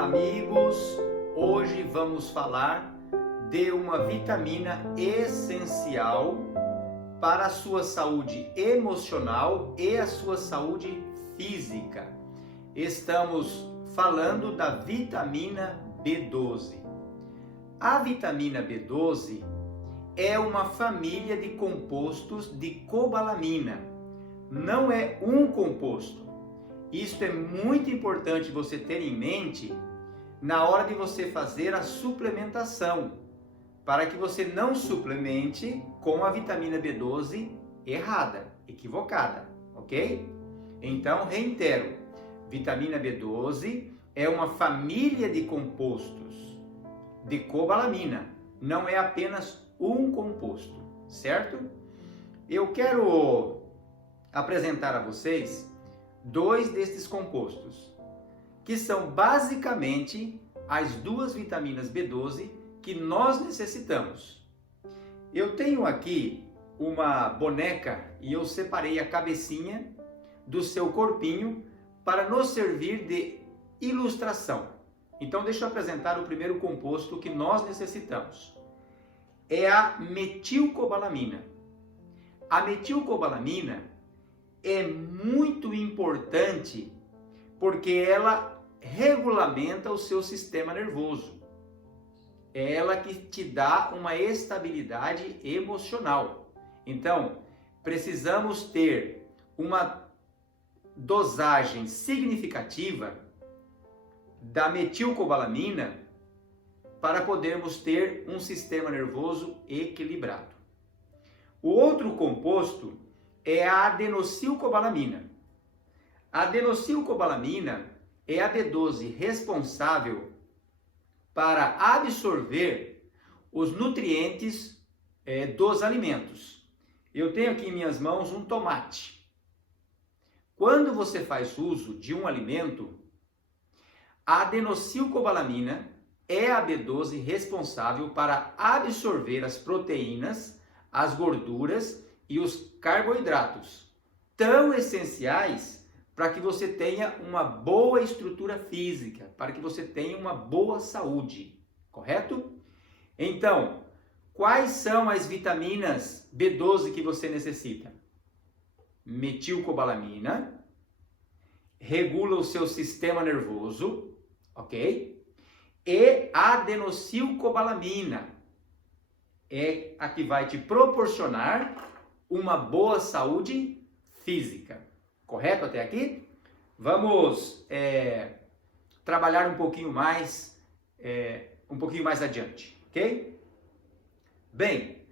Olá, amigos! Hoje vamos falar de uma vitamina essencial para a sua saúde emocional e a sua saúde física. Estamos falando da vitamina B12. A vitamina B12 é uma família de compostos de cobalamina. Não é um composto. Isso é muito importante você ter em mente na hora de você fazer a suplementação, para que você não suplemente com a vitamina B12 errada, equivocada, ok? Então, reitero, vitamina B12 é uma família de compostos de cobalamina, não é apenas um composto, certo? Eu quero apresentar a vocês dois destes compostos, que são basicamente as duas vitaminas B12 que nós necessitamos. Eu tenho aqui uma boneca e eu separei a cabecinha do seu corpinho para nos servir de ilustração. Então deixa eu apresentar o primeiro composto que nós necessitamos. É a metilcobalamina. A metilcobalamina é muito importante porque ela regulamenta o seu sistema nervoso. É ela que te dá uma estabilidade emocional. Então, precisamos ter uma dosagem significativa da metilcobalamina para podermos ter um sistema nervoso equilibrado. O outro composto é a adenocilcobalamina. A adenocilcobalamina é a B12 responsável para absorver os nutrientes dos alimentos. Eu tenho aqui em minhas mãos um tomate. Quando você faz uso de um alimento, a adenocilcobalamina é a B12 responsável para absorver as proteínas, as gorduras e os carboidratos, tão essenciais para que você tenha uma boa estrutura física, para que você tenha uma boa saúde, correto? Então, quais são as vitaminas B12 que você necessita? Metilcobalamina, regula o seu sistema nervoso, ok? E adenocilcobalamina é a que vai te proporcionar uma boa saúde física. Correto até aqui? Vamos trabalhar um pouquinho mais adiante, ok? Bem,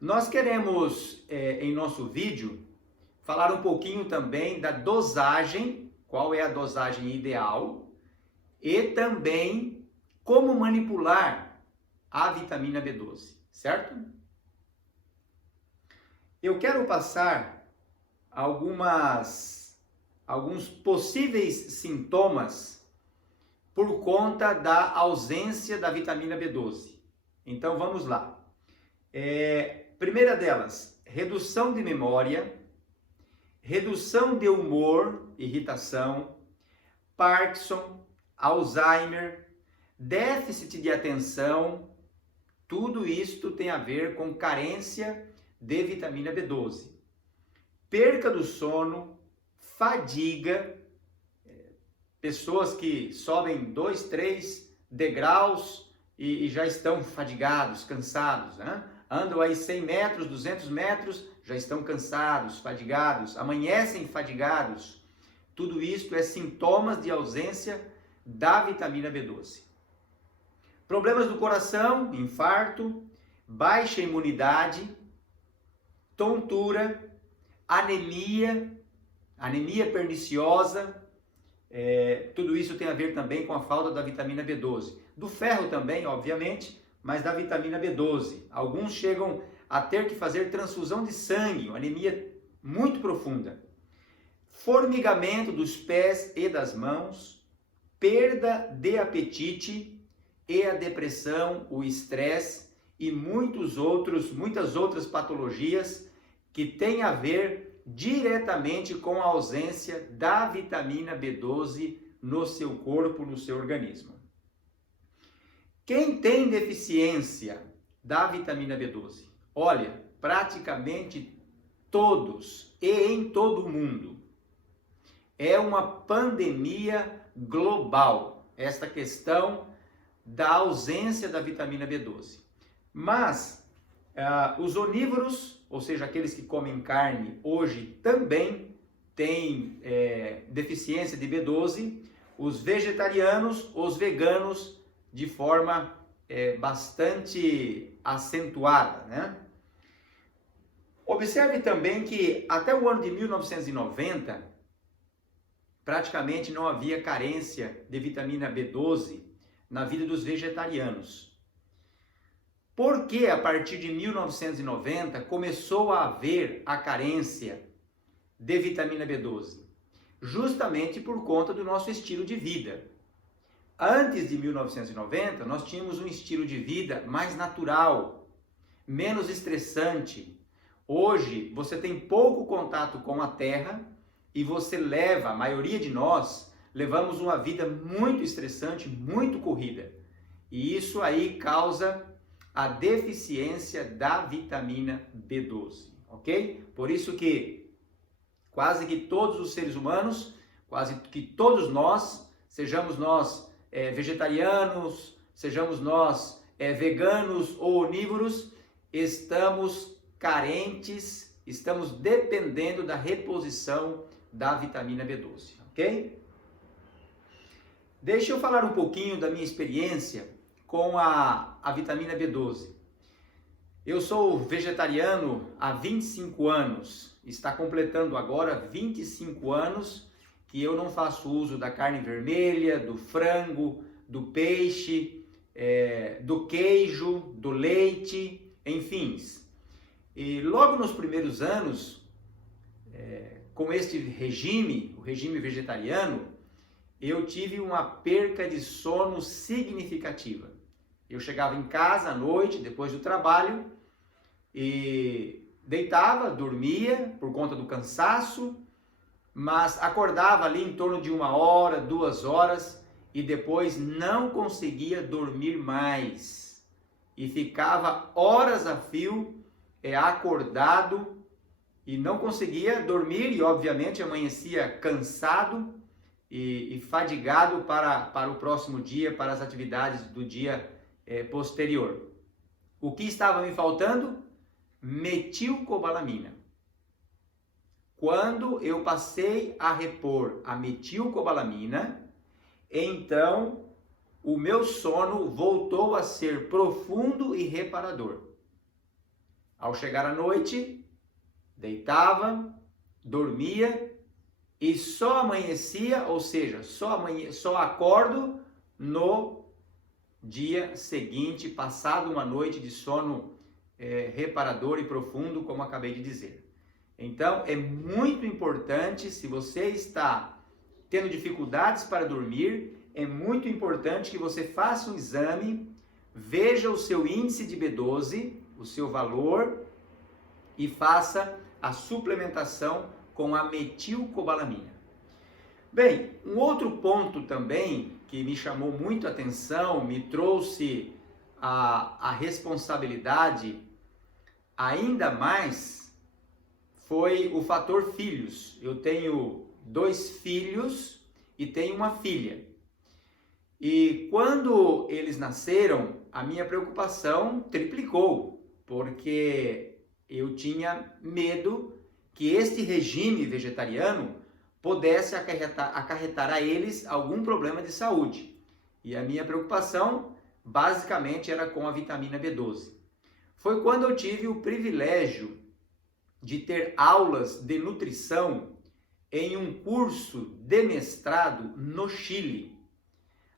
nós queremos em nosso vídeo falar um pouquinho também da dosagem, qual é a dosagem ideal, e também como manipular a vitamina B12, certo? Eu quero passar alguns possíveis sintomas por conta da ausência da vitamina B12. Então vamos lá. Primeira delas, redução de memória, redução de humor, irritação, Parkinson, Alzheimer, déficit de atenção, tudo isto tem a ver com carência de vitamina B12. Perca do sono, fadiga, pessoas que sobem 2, 3 degraus e já estão fadigados, cansados, né? Andam aí 100 metros, 200 metros, já estão cansados, fadigados, amanhecem fadigados. Tudo isto é sintomas de ausência da vitamina B12. Problemas do coração, infarto, baixa imunidade, tontura, anemia perniciosa, tudo isso tem a ver também com a falta da vitamina B12. Do ferro também, obviamente, mas da vitamina B12. Alguns chegam a ter que fazer transfusão de sangue, uma anemia muito profunda. Formigamento dos pés e das mãos, perda de apetite e a depressão, o estresse e muitas outras patologias que têm a ver diretamente com a ausência da vitamina B12 no seu corpo, no seu organismo. Quem tem deficiência da vitamina B12? Olha, praticamente todos e em todo o mundo. É uma pandemia global, esta questão da ausência da vitamina B12. Mas os onívoros, ou seja, aqueles que comem carne, hoje também têm deficiência de B12. Os vegetarianos, os veganos, de forma bastante acentuada, né? Observe também que até o ano de 1990, praticamente não havia carência de vitamina B12 na vida dos vegetarianos. Por que a partir de 1990 começou a haver a carência de vitamina B12? Justamente por conta do nosso estilo de vida. Antes de 1990, nós tínhamos um estilo de vida mais natural, menos estressante. Hoje, você tem pouco contato com a terra e você a maioria de nós, levamos uma vida muito estressante, muito corrida. E isso aí causa a deficiência da vitamina B12, ok? Por isso que quase que todos os seres humanos, quase que todos nós, sejamos nós vegetarianos, sejamos nós veganos ou onívoros, estamos carentes, estamos dependendo da reposição da vitamina B12, ok? Deixa eu falar um pouquinho da minha experiência com a vitamina B12. Eu sou vegetariano há 25 anos, está completando agora 25 anos que eu não faço uso da carne vermelha, do frango, do peixe, do queijo, do leite, enfim. E logo nos primeiros anos, com este regime, o regime vegetariano, eu tive uma perca de sono significativa. Eu chegava em casa à noite, depois do trabalho, e deitava, dormia por conta do cansaço, mas acordava ali em torno de 1 hora, 2 horas, e depois não conseguia dormir mais. E ficava horas a fio acordado e não conseguia dormir e obviamente amanhecia cansado e fadigado para o próximo dia, para as atividades do dia posterior. O que estava me faltando? Metilcobalamina. Quando eu passei a repor a metilcobalamina, então o meu sono voltou a ser profundo e reparador. Ao chegar à noite, deitava, dormia e só amanhecia, ou seja, só acordo no dia seguinte, passado uma noite de sono reparador e profundo, como acabei de dizer. Então, é muito importante, se você está tendo dificuldades para dormir, é muito importante que você faça um exame, veja o seu índice de B12, o seu valor, e faça a suplementação com a metilcobalamina. Bem, um outro ponto também que me chamou muito a atenção, me trouxe a responsabilidade ainda mais, foi o fator filhos. Eu tenho 2 filhos e tenho uma filha. E quando eles nasceram, a minha preocupação triplicou, porque eu tinha medo que este regime vegetariano pudesse acarretar a eles algum problema de saúde. E a minha preocupação basicamente era com a vitamina B12. Foi quando eu tive o privilégio de ter aulas de nutrição em um curso de mestrado no Chile.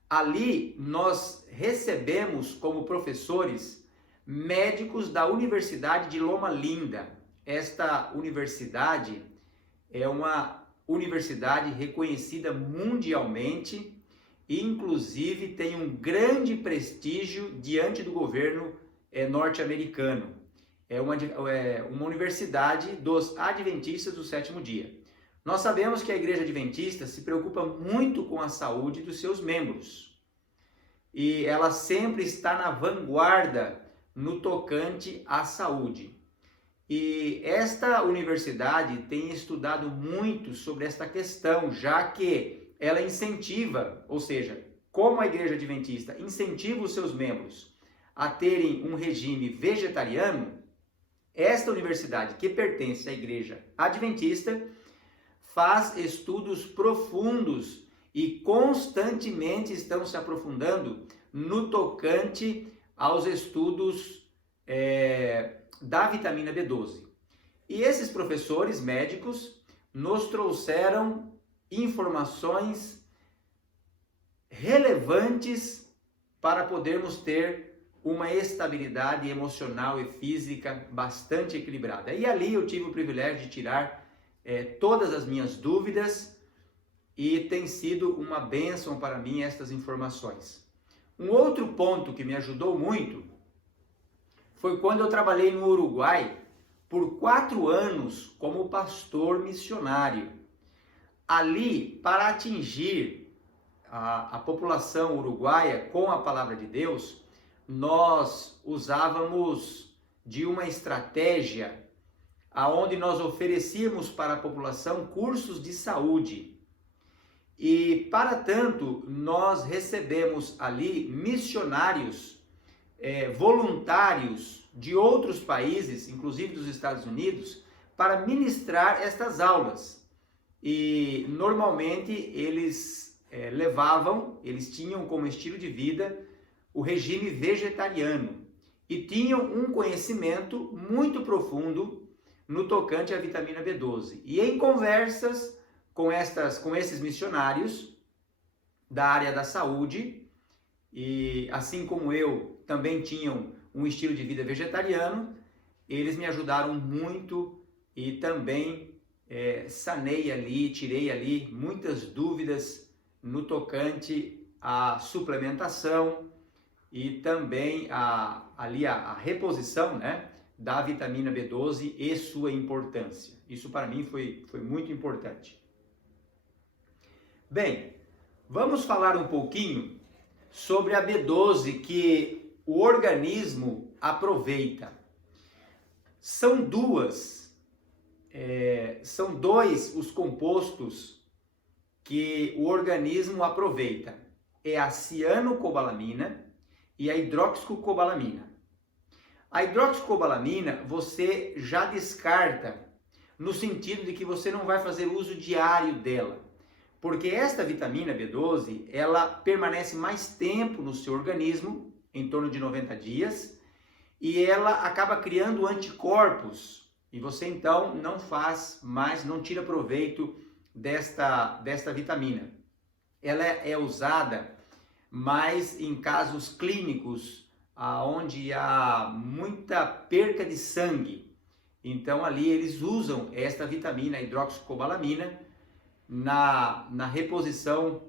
Ali nós recebemos como professores médicos da Universidade de Loma Linda. Esta universidade é uma universidade reconhecida mundialmente e inclusive tem um grande prestígio diante do governo norte-americano. É uma universidade dos adventistas do 7º dia. Nós sabemos que a Igreja Adventista se preocupa muito com a saúde dos seus membros. e ela sempre está na vanguarda no tocante à saúde. E esta universidade tem estudado muito sobre esta questão, já que ela incentiva, ou seja, como a Igreja Adventista incentiva os seus membros a terem um regime vegetariano, esta universidade, que pertence à Igreja Adventista, faz estudos profundos e constantemente estão se aprofundando no tocante aos estudos da vitamina B12. E esses professores médicos nos trouxeram informações relevantes para podermos ter uma estabilidade emocional e física bastante equilibrada. E ali eu tive o privilégio de tirar todas as minhas dúvidas e tem sido uma bênção para mim estas informações. Um outro ponto que me ajudou muito foi quando eu trabalhei no Uruguai por 4 anos como pastor missionário. Ali, para atingir a população uruguaia com a palavra de Deus, nós usávamos de uma estratégia aonde nós oferecíamos para a população cursos de saúde. E, para tanto, nós recebemos ali missionários voluntários de outros países, inclusive dos Estados Unidos, para ministrar estas aulas. E, normalmente, eles eles tinham como estilo de vida o regime vegetariano e tinham um conhecimento muito profundo no tocante à vitamina B12. E em conversas com esses missionários da área da saúde, e assim como eu também tinham um estilo de vida vegetariano, eles me ajudaram muito e também sanei ali, tirei ali muitas dúvidas no tocante à suplementação e também a reposição, né, da vitamina B12 e sua importância. Isso para mim foi muito importante. Bem, vamos falar um pouquinho sobre a B12 que o organismo aproveita. São dois os compostos que o organismo aproveita. É a cianocobalamina e a hidroxicobalamina. A hidroxicobalamina você já descarta no sentido de que você não vai fazer uso diário dela. Porque esta vitamina B12, ela permanece mais tempo no seu organismo, em torno de 90 dias, e ela acaba criando anticorpos. E você então não tira proveito desta vitamina. Ela é usada mais em casos clínicos, onde há muita perca de sangue. Então ali eles usam esta vitamina, a hidroxicobalamina, na reposição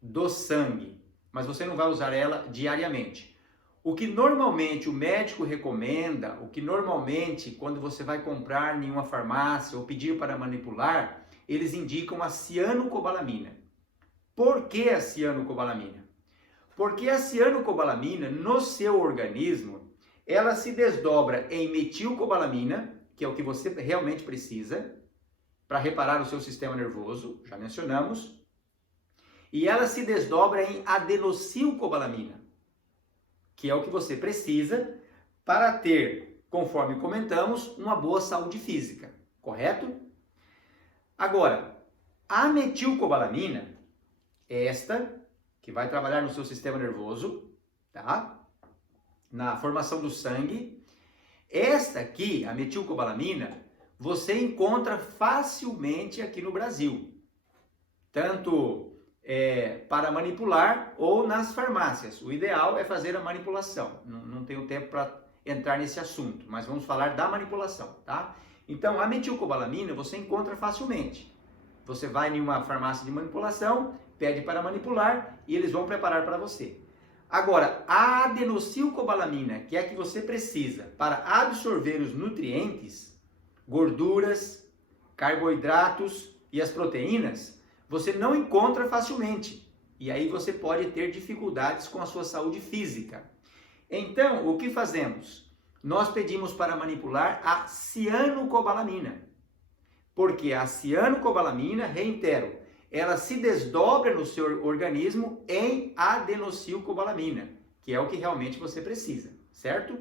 do sangue, mas você não vai usar ela diariamente. O que normalmente o médico recomenda, o que normalmente quando você vai comprar em uma farmácia ou pedir para manipular, eles indicam a cianocobalamina. Por que a cianocobalamina? Porque a cianocobalamina no seu organismo, ela se desdobra em metilcobalamina, que é o que você realmente precisa, para reparar o seu sistema nervoso, já mencionamos, e ela se desdobra em adenossilcobalamina, que é o que você precisa para ter, conforme comentamos, uma boa saúde física, correto? Agora, a metilcobalamina, esta que vai trabalhar no seu sistema nervoso, tá? Na formação do sangue, esta aqui, a metilcobalamina, você encontra facilmente aqui no Brasil, tanto para manipular ou nas farmácias. O ideal é fazer a manipulação. Não tenho tempo para entrar nesse assunto, mas vamos falar da manipulação, tá? Então, a metilcobalamina você encontra facilmente. Você vai em uma farmácia de manipulação, pede para manipular e eles vão preparar para você. Agora, a adenossilcobalamina, que é a que você precisa para absorver os nutrientes, gorduras, carboidratos e as proteínas, você não encontra facilmente. E aí você pode ter dificuldades com a sua saúde física. Então, o que fazemos? Nós pedimos para manipular a cianocobalamina. Porque a cianocobalamina, reitero, ela se desdobra no seu organismo em adenossilcobalamina, que é o que realmente você precisa, certo?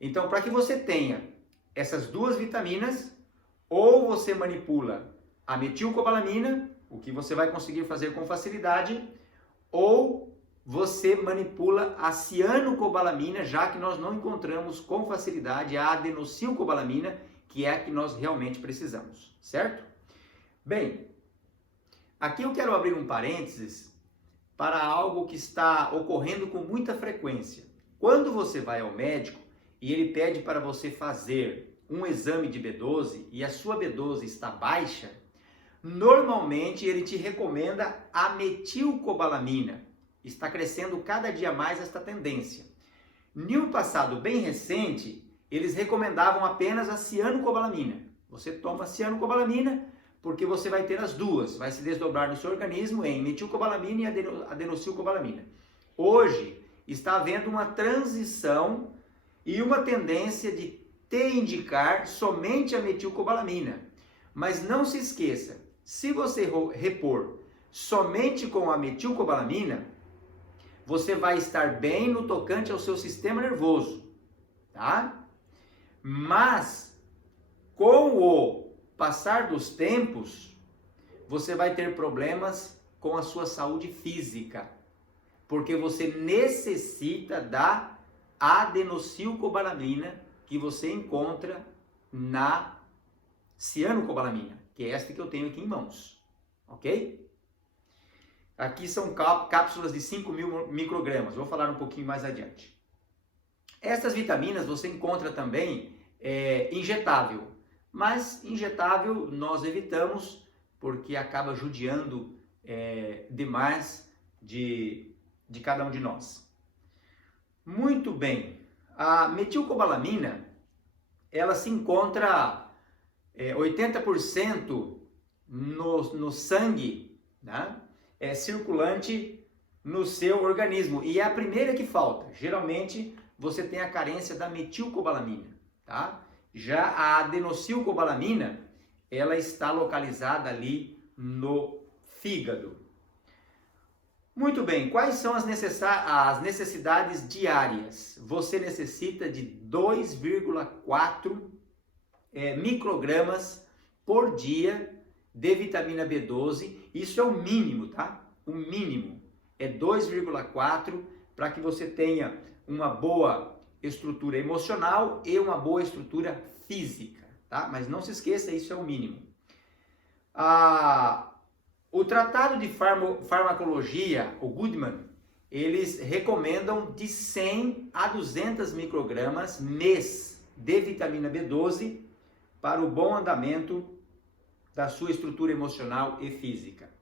Então, para que você tenha essas duas vitaminas, ou você manipula a metilcobalamina, o que você vai conseguir fazer com facilidade, ou você manipula a cianocobalamina, já que nós não encontramos com facilidade a adenossilcobalamina, que é a que nós realmente precisamos, certo? Bem, aqui eu quero abrir um parênteses para algo que está ocorrendo com muita frequência. Quando você vai ao médico e ele pede para você fazer um exame de B12 e a sua B12 está baixa, normalmente ele te recomenda a metilcobalamina. Está crescendo cada dia mais esta tendência. Em um passado bem recente, eles recomendavam apenas a cianocobalamina. Você toma a cianocobalamina porque você vai ter as duas, vai se desdobrar no seu organismo em metilcobalamina e adenossilcobalamina. Hoje está havendo uma transição e uma tendência de te indicar somente a metilcobalamina. Mas não se esqueça, se você repor somente com a metilcobalamina, você vai estar bem no tocante ao seu sistema nervoso, tá? Mas, com o passar dos tempos, você vai ter problemas com a sua saúde física, porque você necessita da adenossilcobalamina que você encontra na cianocobalamina, que é esta que eu tenho aqui em mãos, ok? Aqui são cápsulas de 5.000 microgramas, vou falar um pouquinho mais adiante. Essas vitaminas você encontra também injetável, mas injetável nós evitamos porque acaba judiando demais de cada um de nós. Muito bem, a metilcobalamina, ela se encontra 80% no sangue, né? Circulante no seu organismo, e é a primeira que falta. Geralmente você tem a carência da metilcobalamina, tá? Já a adenossilcobalamina, ela está localizada ali no fígado. Muito bem, quais são as necessidades diárias? Você necessita de 2,4 microgramas por dia de vitamina B12, isso é o mínimo, tá? O mínimo é 2,4 para que você tenha uma boa estrutura emocional e uma boa estrutura física, tá? Mas não se esqueça, isso é o mínimo. O Tratado de Farmacologia, o Goodman, eles recomendam de 100 a 200 microgramas mês de vitamina B12 para o bom andamento da sua estrutura emocional e física.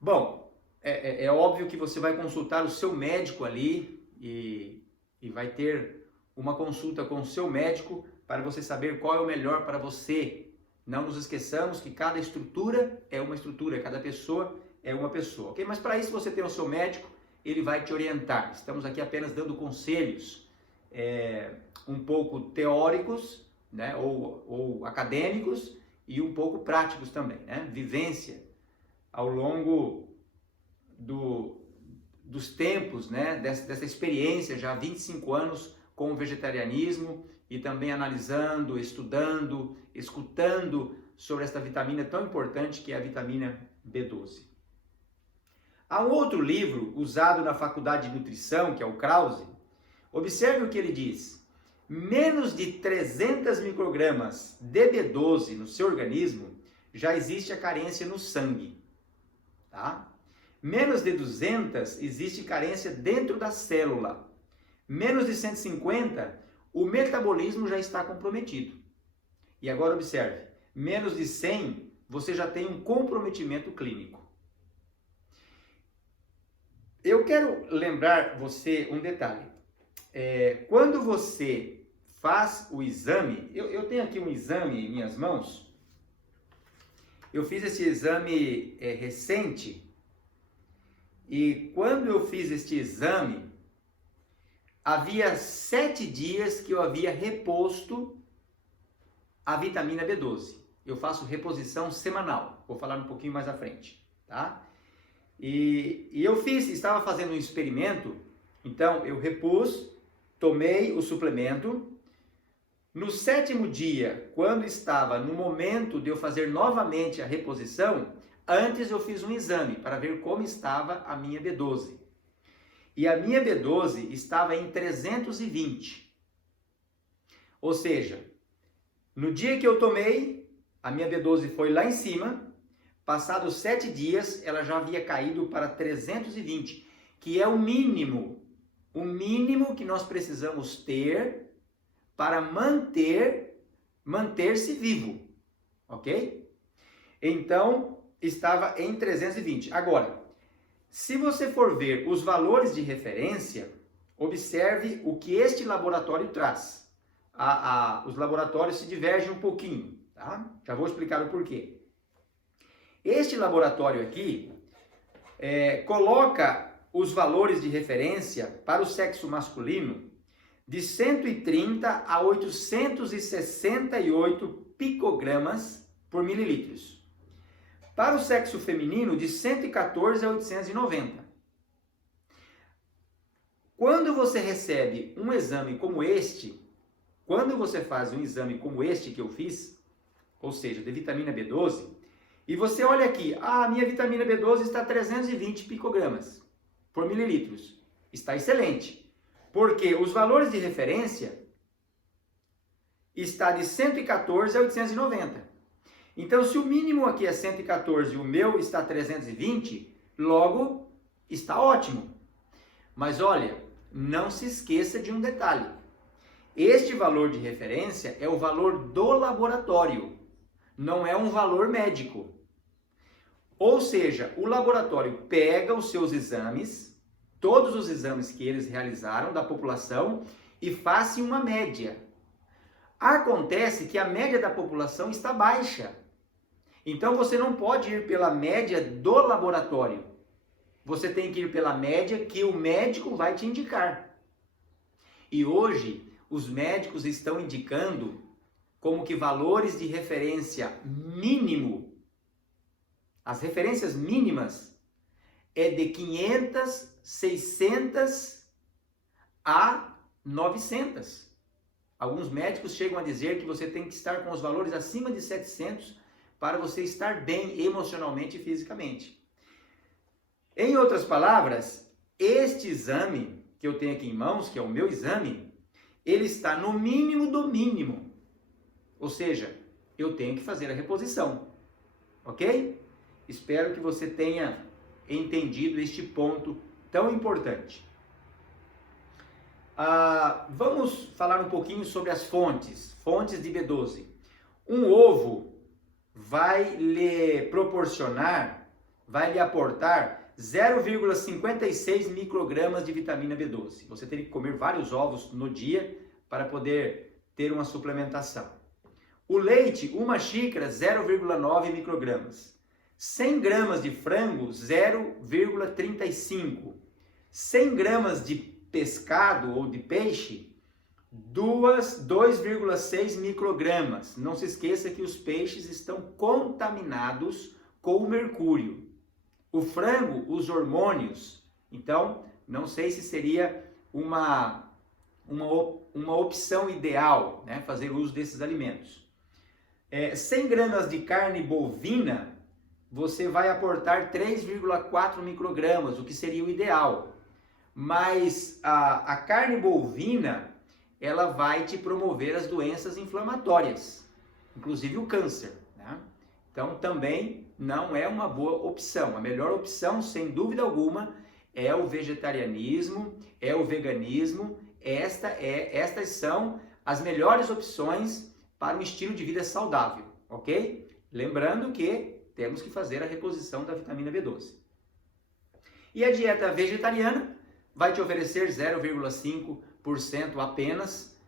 Bom, é óbvio que você vai consultar o seu médico ali e vai ter uma consulta com o seu médico para você saber qual é o melhor para você. Não nos esqueçamos que cada estrutura é uma estrutura, cada pessoa é uma pessoa, ok? Mas para isso você tem o seu médico, ele vai te orientar. Estamos aqui apenas dando conselhos um pouco teóricos, né? ou acadêmicos, e um pouco práticos também, né? Vivência ao longo dos tempos, né? Dessa experiência, já há 25 anos com o vegetarianismo, e também analisando, estudando, escutando sobre esta vitamina tão importante que é a vitamina B12. Há um outro livro usado na faculdade de nutrição, que é o Krause. Observe o que ele diz. Menos de 300 microgramas de B12 no seu organismo, já existe a carência no sangue, tá? Menos de 200, existe carência dentro da célula. Menos de 150, o metabolismo já está comprometido. E agora observe, menos de 100, você já tem um comprometimento clínico. Eu quero lembrar você um detalhe. Quando você faz o exame, eu tenho aqui um exame em minhas mãos, eu fiz esse exame recente, E quando eu fiz este exame, havia 7 dias que eu havia reposto a vitamina B12. Eu faço reposição semanal, vou falar um pouquinho mais à frente, tá? E eu estava fazendo um experimento, então eu repus, tomei o suplemento. No 7º dia, quando estava no momento de eu fazer novamente a reposição, antes eu fiz um exame para ver como estava a minha B12. E a minha B12 estava em 320. Ou seja, no dia que eu tomei, a minha B12 foi lá em cima. Passados 7 dias, ela já havia caído para 320, que é o mínimo que nós precisamos ter para manter-se vivo, ok? Então, estava em 320. Agora, se você for ver os valores de referência, observe o que este laboratório traz. Os laboratórios se divergem um pouquinho, tá? Já vou explicar o porquê. Este laboratório aqui coloca os valores de referência para o sexo masculino de 130 a 868 picogramas por mililitros. Para o sexo feminino, de 114 a 890. Quando você recebe um exame como este, quando você faz um exame como este que eu fiz, ou seja, de vitamina B12, e você olha aqui, a minha vitamina B12 está 320 picogramas por mililitros. Está excelente, porque os valores de referência está de 114 a 890. Então, se o mínimo aqui é 114 e o meu está 320, logo está ótimo. Mas olha, não se esqueça de um detalhe. Este valor de referência é o valor do laboratório, não é um valor médico. Ou seja, o laboratório pega os seus exames, todos os exames que eles realizaram da população e faz uma média. Acontece que a média da população está baixa. Então você não pode ir pela média do laboratório. Você tem que ir pela média que o médico vai te indicar. E hoje os médicos estão indicando como que valores de referência mínimo, as referências mínimas é de 500, 600 a 900. Alguns médicos chegam a dizer que você tem que estar com os valores acima de 700 para você estar bem emocionalmente e fisicamente. Em outras palavras, este exame que eu tenho aqui em mãos, que é o meu exame, ele está no mínimo do mínimo. Ou seja, eu tenho que fazer a reposição. Ok? Espero que você tenha entendido este ponto tão importante. Vamos falar um pouquinho sobre as fontes de B12. Um ovo vai lhe aportar 0,56 microgramas de vitamina B12. Você teria que comer vários ovos no dia para poder ter uma suplementação. O leite, uma xícara, 0,9 microgramas. 100 gramas de frango, 0,35. 100 gramas de pescado ou de peixe, 2,6 microgramas. Não se esqueça que os peixes estão contaminados com o mercúrio. O frango, os hormônios. Então, não sei se seria uma opção ideal, né, fazer uso desses alimentos. 100 gramas de carne bovina, você vai aportar 3,4 microgramas, o que seria o ideal. Mas a carne bovina, ela vai te promover as doenças inflamatórias, inclusive o câncer, né? Então, também não é uma boa opção. A melhor opção, sem dúvida alguma, é o vegetarianismo, é o veganismo. Estas são as melhores opções para um estilo de vida saudável, ok? Lembrando que temos que fazer a reposição da vitamina B12. E a dieta vegetariana vai te oferecer 0,5% apenas,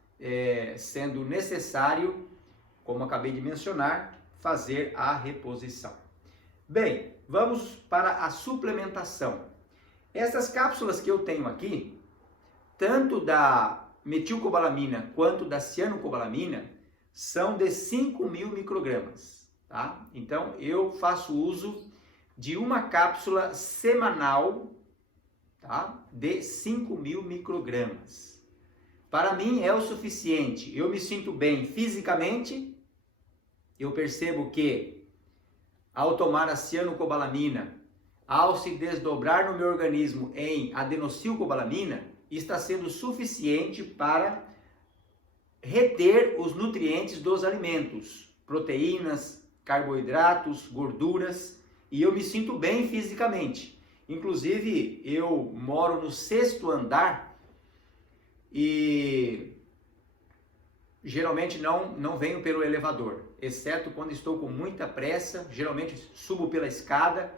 sendo necessário, como acabei de mencionar, fazer a reposição. Bem, vamos para a suplementação. Essas cápsulas que eu tenho aqui, tanto da metilcobalamina quanto da cianocobalamina, são de 5.000 microgramas, tá? Então, eu faço uso de uma cápsula semanal, tá? De 5.000 microgramas. Para mim é o suficiente. Eu me sinto bem fisicamente, eu percebo que ao tomar a cianocobalamina, ao se desdobrar no meu organismo em adenossilcobalamina, está sendo suficiente para reter os nutrientes dos alimentos, proteínas, carboidratos, gorduras, e eu me sinto bem fisicamente. Inclusive, eu moro no 6º andar e geralmente não venho pelo elevador, exceto quando estou com muita pressa. Geralmente subo pela escada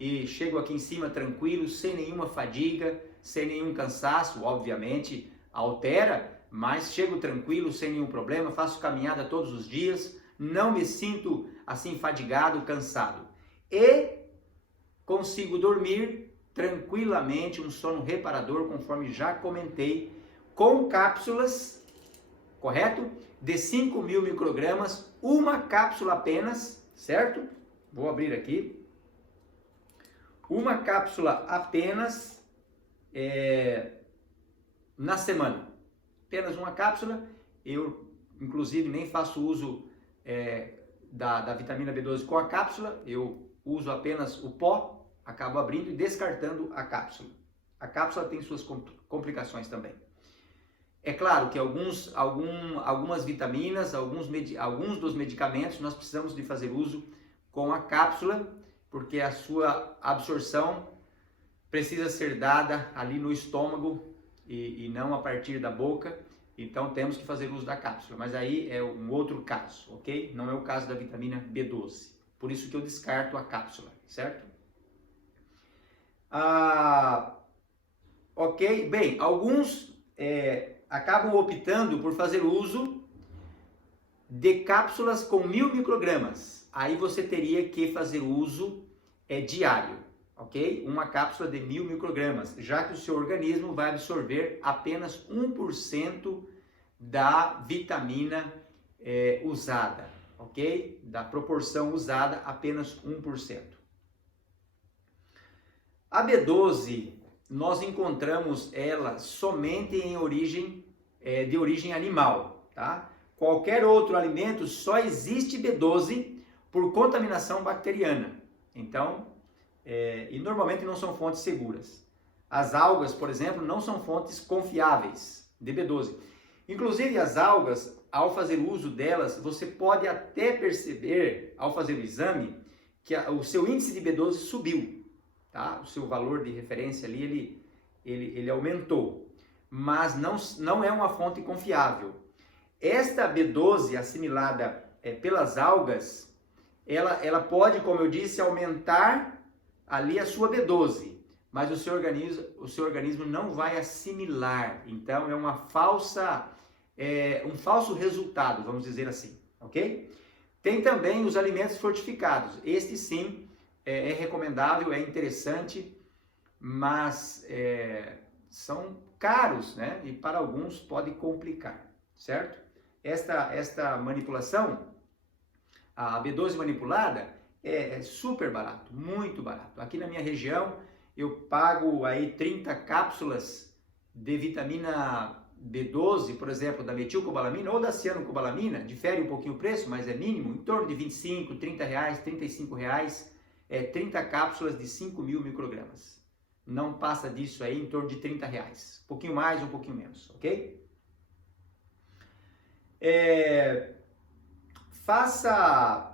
e chego aqui em cima tranquilo, sem nenhuma fadiga, sem nenhum cansaço. Obviamente altera, mas chego tranquilo, sem nenhum problema, faço caminhada todos os dias, não me sinto assim fadigado, cansado. E consigo dormir tranquilamente, um sono reparador, conforme já comentei, com cápsulas, correto? De 5.000 microgramas, uma cápsula apenas, certo? Vou abrir aqui. Uma cápsula apenas na semana. Apenas uma cápsula. Eu, inclusive, nem faço uso da vitamina B12 com a cápsula. Eu uso apenas o pó, acabo abrindo e descartando a cápsula. A cápsula tem suas complicações também. É claro que algumas vitaminas, alguns dos medicamentos nós precisamos de fazer uso com a cápsula, porque a sua absorção precisa ser dada ali no estômago e não a partir da boca. Então temos que fazer uso da cápsula, mas aí é um outro caso, ok? Não é o caso da vitamina B12. Por isso que eu descarto a cápsula, certo? Ok, bem, alguns acabam optando por fazer uso de cápsulas com 1.000 microgramas. Aí você teria que fazer uso diário, ok? Uma cápsula de 1.000 microgramas, já que o seu organismo vai absorver apenas 1% da vitamina usada, ok? Da proporção usada, apenas 1%. A B12, nós encontramos ela somente em de origem animal, tá? Qualquer outro alimento só existe B12 por contaminação bacteriana. Então, e normalmente não são fontes seguras. As algas, por exemplo, não são fontes confiáveis de B12. Inclusive as algas, ao fazer uso delas, você pode até perceber, ao fazer o exame, que o seu índice de B12 subiu, tá? O seu valor de referência ali, ele aumentou, mas não é uma fonte confiável. Esta B12 assimilada pelas algas, ela pode, como eu disse, aumentar ali a sua B12, mas o seu organismo não vai assimilar. Então é um falso resultado, vamos dizer assim, ok? Tem também os alimentos fortificados. Este sim é recomendável, é interessante, mas são caros, né? E para alguns pode complicar, certo? Esta manipulação, a B12 manipulada, é super barato, muito barato. Aqui na minha região eu pago aí 30 cápsulas de vitamina B12, por exemplo, da metilcobalamina ou da cianocobalamina, difere um pouquinho o preço, mas é mínimo, em torno de 25, 30 reais, 35 reais, 30 cápsulas de 5.000 microgramas. Não passa disso aí, em torno de 30 reais. Um pouquinho mais, um pouquinho menos, ok?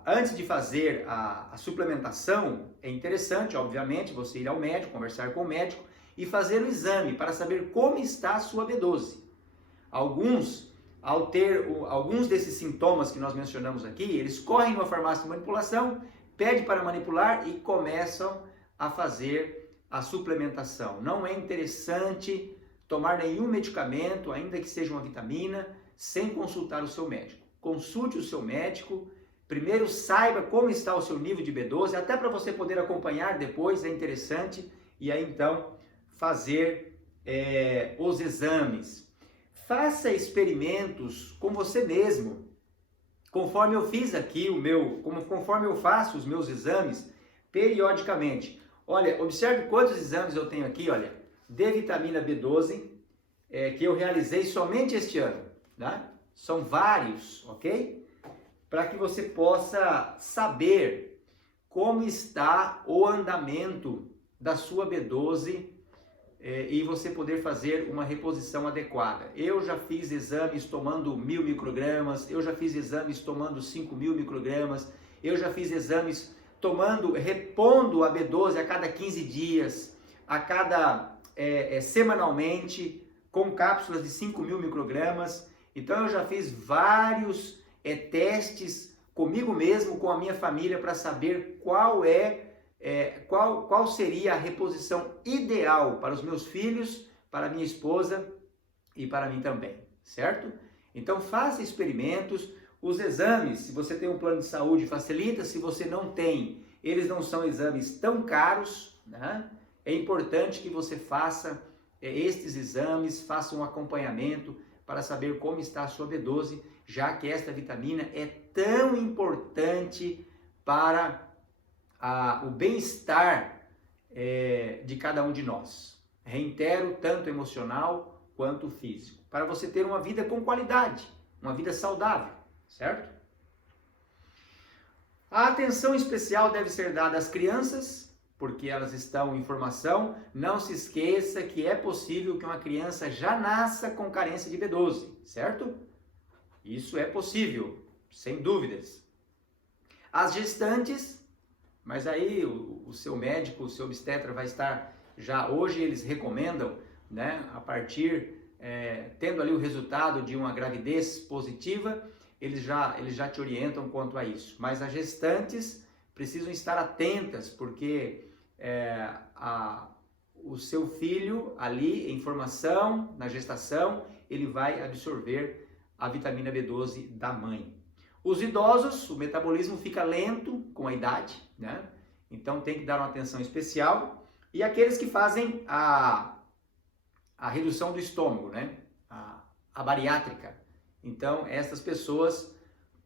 Antes de fazer a suplementação, é interessante, obviamente, você ir ao médico, conversar com o médico e fazer o exame para saber como está a sua B12. Alguns, ao ter alguns desses sintomas que nós mencionamos aqui, eles correm numa farmácia de manipulação, pedem para manipular e começam a fazer a suplementação. Não é interessante tomar nenhum medicamento, ainda que seja uma vitamina, sem consultar o seu médico. Consulte o seu médico, primeiro saiba como está o seu nível de B12, até para você poder acompanhar depois, é interessante, e aí então fazer os exames. Faça experimentos com você mesmo. Conforme eu fiz aqui conforme eu faço os meus exames periodicamente. Olha, observe quantos exames eu tenho aqui, olha, de vitamina B12, que eu realizei somente este ano, né? São vários, ok? Para que você possa saber como está o andamento da sua B12 e você poder fazer uma reposição adequada. Eu já fiz exames tomando 1000 microgramas, eu já fiz exames tomando 5000 microgramas, eu já fiz exames repondo a B12 a cada 15 dias, semanalmente, com cápsulas de 5000 microgramas. Então eu já fiz vários testes comigo mesmo, com a minha família, para saber qual seria a reposição ideal para os meus filhos, para a minha esposa e para mim também, certo? Então faça experimentos. Os exames, se você tem um plano de saúde, facilita. Se você não tem, eles não são exames tão caros, né? É importante que você faça estes exames, faça um acompanhamento para saber como está a sua B12, já que esta vitamina é tão importante para o bem-estar de cada um de nós. Reitero, tanto emocional quanto físico, para você ter uma vida com qualidade, uma vida saudável, certo? A atenção especial deve ser dada às crianças, porque elas estão em formação. Não se esqueça que é possível que uma criança já nasça com carência de B12, certo? Isso é possível, sem dúvidas. As gestantes, mas aí o seu médico, o seu obstetra vai estar já, hoje eles recomendam, né, a partir, tendo ali o resultado de uma gravidez positiva, eles já te orientam quanto a isso. Mas as gestantes precisam estar atentas, porque o seu filho ali em formação, na gestação, ele vai absorver a vitamina B12 da mãe. Os idosos, o metabolismo fica lento com a idade, né? Então tem que dar uma atenção especial. E aqueles que fazem a redução do estômago, né? A bariátrica. Então essas pessoas,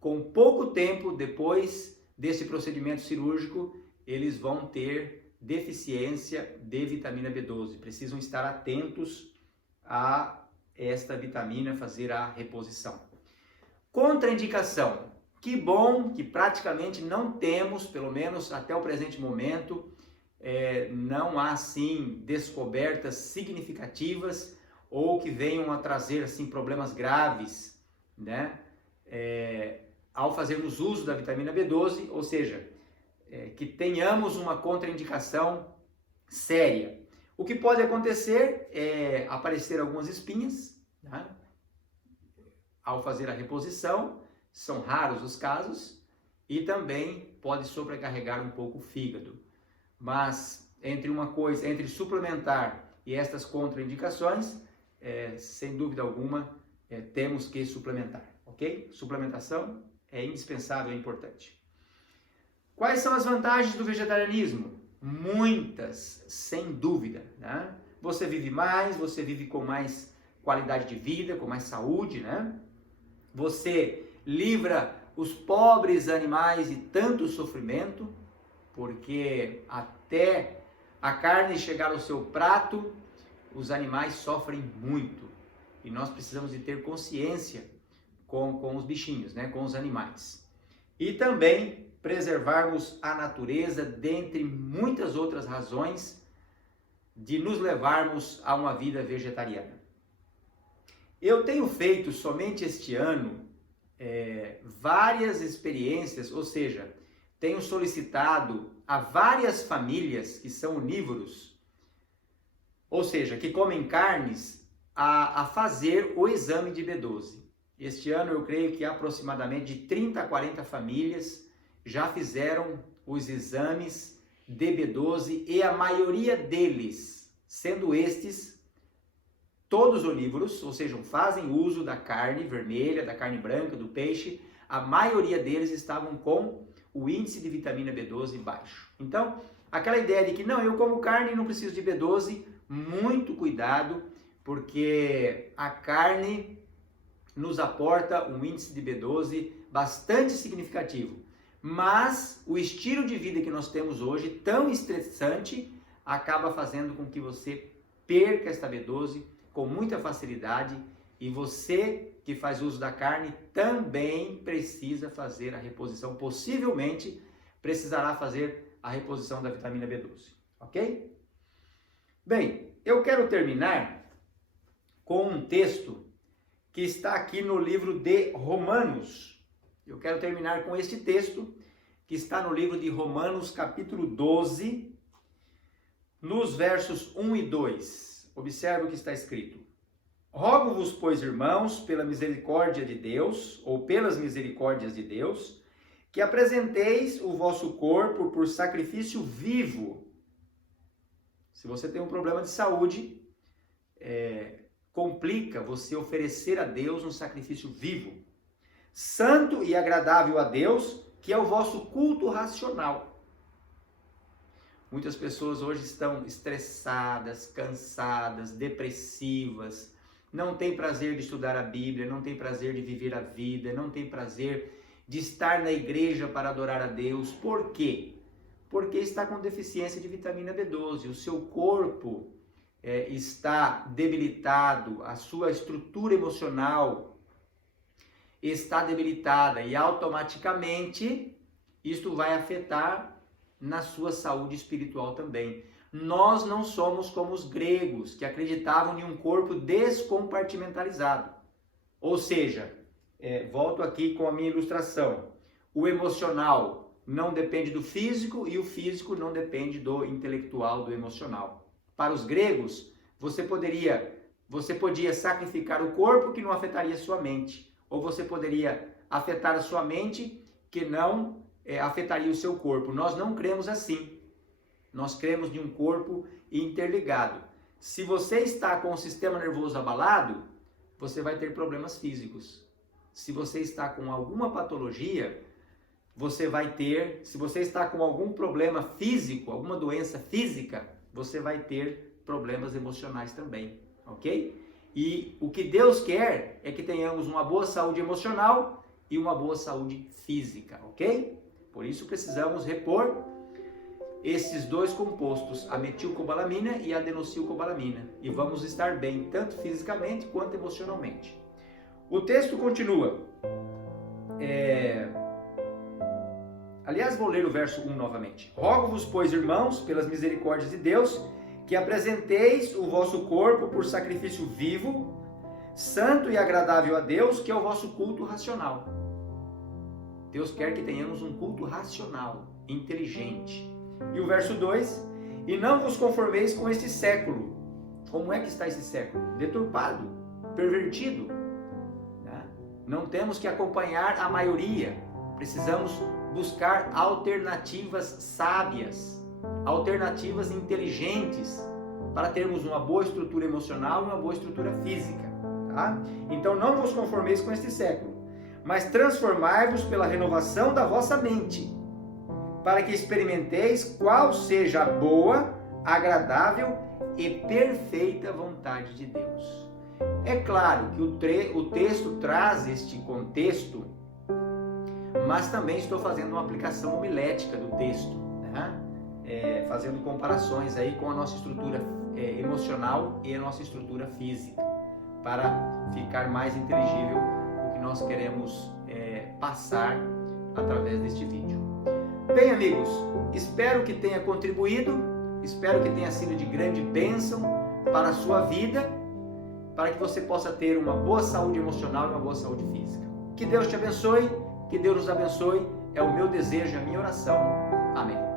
com pouco tempo depois desse procedimento cirúrgico, eles vão ter deficiência de vitamina B12. Precisam estar atentos a esta vitamina, fazer a reposição. Contraindicação. Que bom que praticamente não temos, pelo menos até o presente momento, não há assim descobertas significativas ou que venham a trazer assim problemas graves, né? Ao fazermos uso da vitamina B12, ou seja, que tenhamos uma contraindicação séria. O que pode acontecer é aparecer algumas espinhas, né? Ao fazer a reposição, são raros os casos, e também pode sobrecarregar um pouco o fígado. Mas entre suplementar e estas contraindicações, sem dúvida alguma, temos que suplementar, ok? Suplementação é indispensável, é importante. Quais são as vantagens do vegetarianismo? Muitas, sem dúvida, né? Você vive mais, você vive com mais qualidade de vida, com mais saúde, né? Você livra os pobres animais de tanto sofrimento, porque até a carne chegar ao seu prato, os animais sofrem muito. E nós precisamos de ter consciência com os bichinhos, né? Com os animais. E também preservarmos a natureza, dentre muitas outras razões de nos levarmos a uma vida vegetariana. Eu tenho feito somente este ano várias experiências, ou seja, tenho solicitado a várias famílias que são onívoros, ou seja, que comem carnes, a fazer o exame de B12. Este ano eu creio que aproximadamente de 30 a 40 famílias já fizeram os exames de B12 e a maioria deles, sendo estes todos onívoros, ou seja, fazem uso da carne vermelha, da carne branca, do peixe, a maioria deles estavam com o índice de vitamina B12 baixo. Então, aquela ideia de que não, eu como carne e não preciso de B12, muito cuidado, porque a carne nos aporta um índice de B12 bastante significativo. Mas o estilo de vida que nós temos hoje, tão estressante, acaba fazendo com que você perca esta B12 com muita facilidade, e você que faz uso da carne também precisa fazer a reposição, possivelmente precisará fazer a reposição da vitamina B12, ok? Bem, eu quero terminar com um texto que está aqui no livro de Romanos. Eu quero terminar com este texto que está no livro de Romanos, capítulo 12, nos versos 1 e 2. Observe o que está escrito. Rogo-vos, pois, irmãos, pela misericórdia de Deus, ou pelas misericórdias de Deus, que apresenteis o vosso corpo por sacrifício vivo. Se você tem um problema de saúde, complica você oferecer a Deus um sacrifício vivo, santo e agradável a Deus, que é o vosso culto racional. Muitas pessoas hoje estão estressadas, cansadas, depressivas, não têm prazer de estudar a Bíblia, não têm prazer de viver a vida, não têm prazer de estar na igreja para adorar a Deus. Por quê? Porque está com deficiência de vitamina B12, o seu corpo está debilitado, a sua estrutura emocional está debilitada e automaticamente isto vai afetar na sua saúde espiritual também. Nós não somos como os gregos, que acreditavam em um corpo descompartimentalizado. Ou seja, volto aqui com a minha ilustração, o emocional não depende do físico e o físico não depende do intelectual, do emocional. Para os gregos, você podia sacrificar o corpo que não afetaria sua mente, ou você poderia afetar a sua mente que não afetaria o seu corpo. Nós não cremos assim. Nós cremos em um corpo interligado. Se você está com o sistema nervoso abalado, você vai ter problemas físicos. Se você está com alguma patologia, você vai ter, se você está com algum problema físico, alguma doença física, você vai ter problemas emocionais também, ok? E o que Deus quer é que tenhamos uma boa saúde emocional e uma boa saúde física, ok? Por isso precisamos repor esses dois compostos, a metilcobalamina e a adenossilcobalamina, e vamos estar bem tanto fisicamente quanto emocionalmente. O texto continua. Aliás, vou ler o verso 1 novamente. Rogo-vos, pois, irmãos, pelas misericórdias de Deus, que apresenteis o vosso corpo por sacrifício vivo, santo e agradável a Deus, que é o vosso culto racional. Deus quer que tenhamos um culto racional, inteligente. E o verso 2, e não vos conformeis com este século. Como é que está esse século? Deturpado, pervertido. Né? Não temos que acompanhar a maioria, precisamos buscar alternativas sábias, alternativas inteligentes, para termos uma boa estrutura emocional e uma boa estrutura física. Tá? Então não vos conformeis com este século, mas transformai-vos pela renovação da vossa mente, para que experimenteis qual seja a boa, agradável e perfeita vontade de Deus. É claro que o texto traz este contexto, mas também estou fazendo uma aplicação homilética do texto, né? Fazendo comparações aí com a nossa estrutura emocional e a nossa estrutura física, para ficar mais inteligível o que nós queremos passar através deste vídeo. Bem, amigos, espero que tenha contribuído, espero que tenha sido de grande bênção para a sua vida, para que você possa ter uma boa saúde emocional e uma boa saúde física. Que Deus te abençoe, que Deus nos abençoe, é o meu desejo, é a minha oração. Amém.